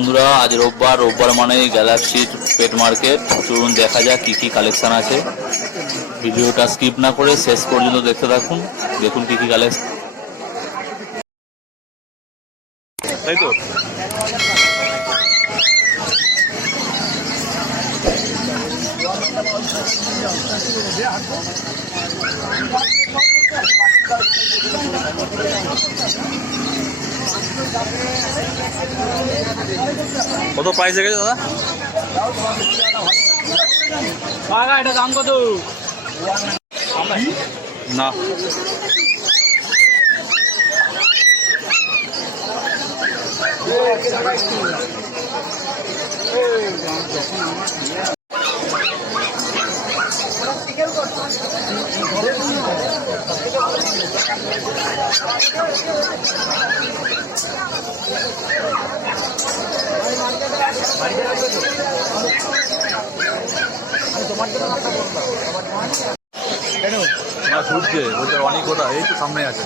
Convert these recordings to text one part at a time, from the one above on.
বন্ধুরা, আজ রোববার মানেই গ্যালাক্সির পেট মার্কেট। চলুন দেখা যাক কি কি কালেকশন আছে। ভিডিওটা স্কিপ না করে শেষ পর্যন্ত দেখতে থাকুন। দেখুন কি কি কালেকশন। তাই তো কত প্রাইস গেছে দাদা? এটা দাম কত? না অনেক কথা এই তো সামনে আছে।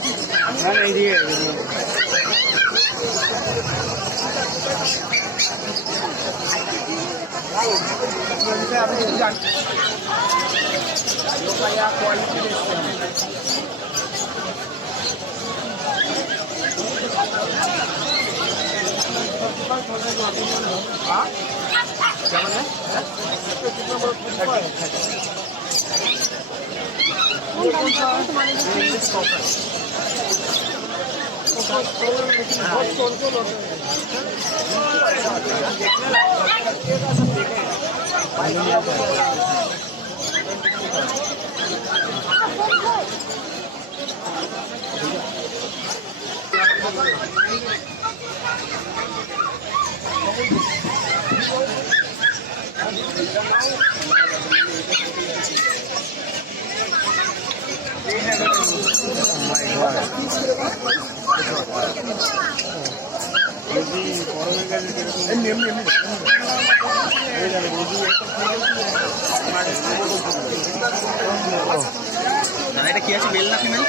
এটা কি আছে? মেল না ফিমেল?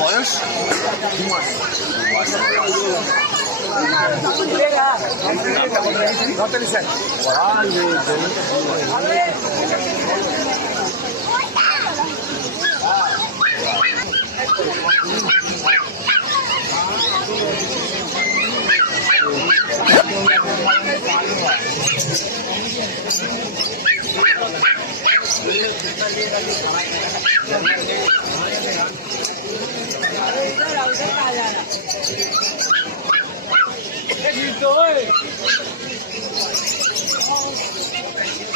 বয়স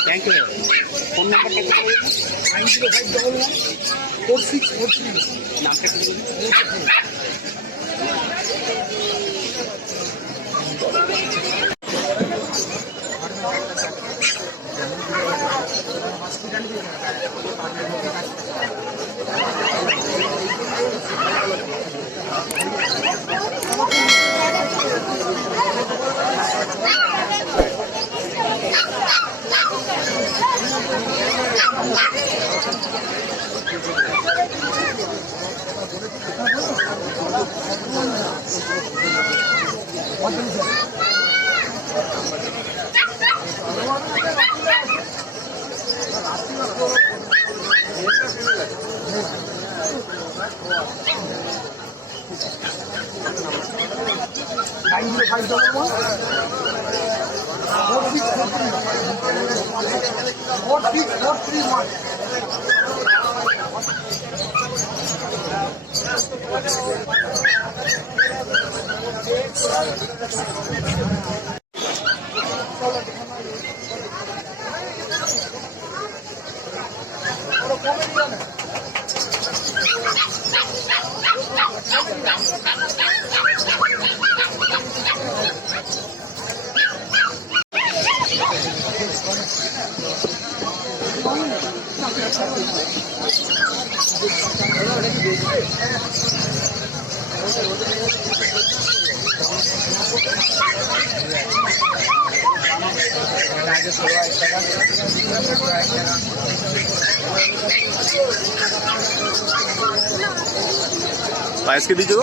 থ্যাংক ইউ। ফোন নাম্বারটা 90514643 নামটা কি বলুন? प्राइस के दीजिए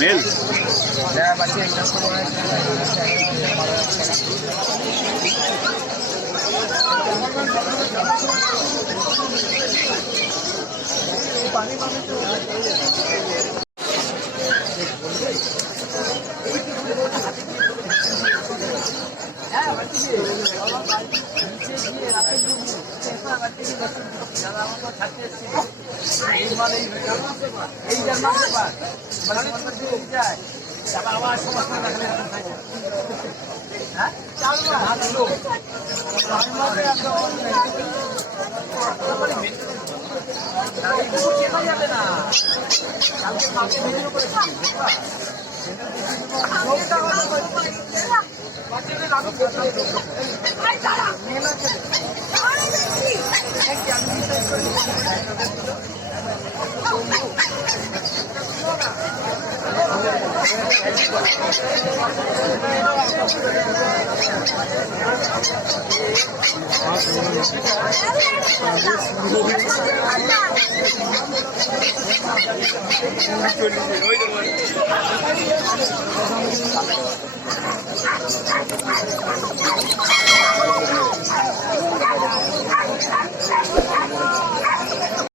মেল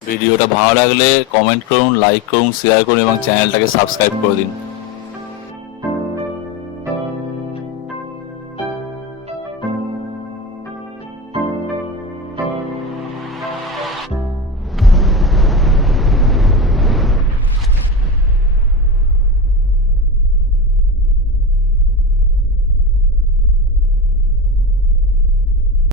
ভিডিওটা ভালো লাগলে কমেন্ট করুন, লাইক করুন, শেয়ার করুন এবং চ্যানেলটাকে সাবস্ক্রাইব করে দিন।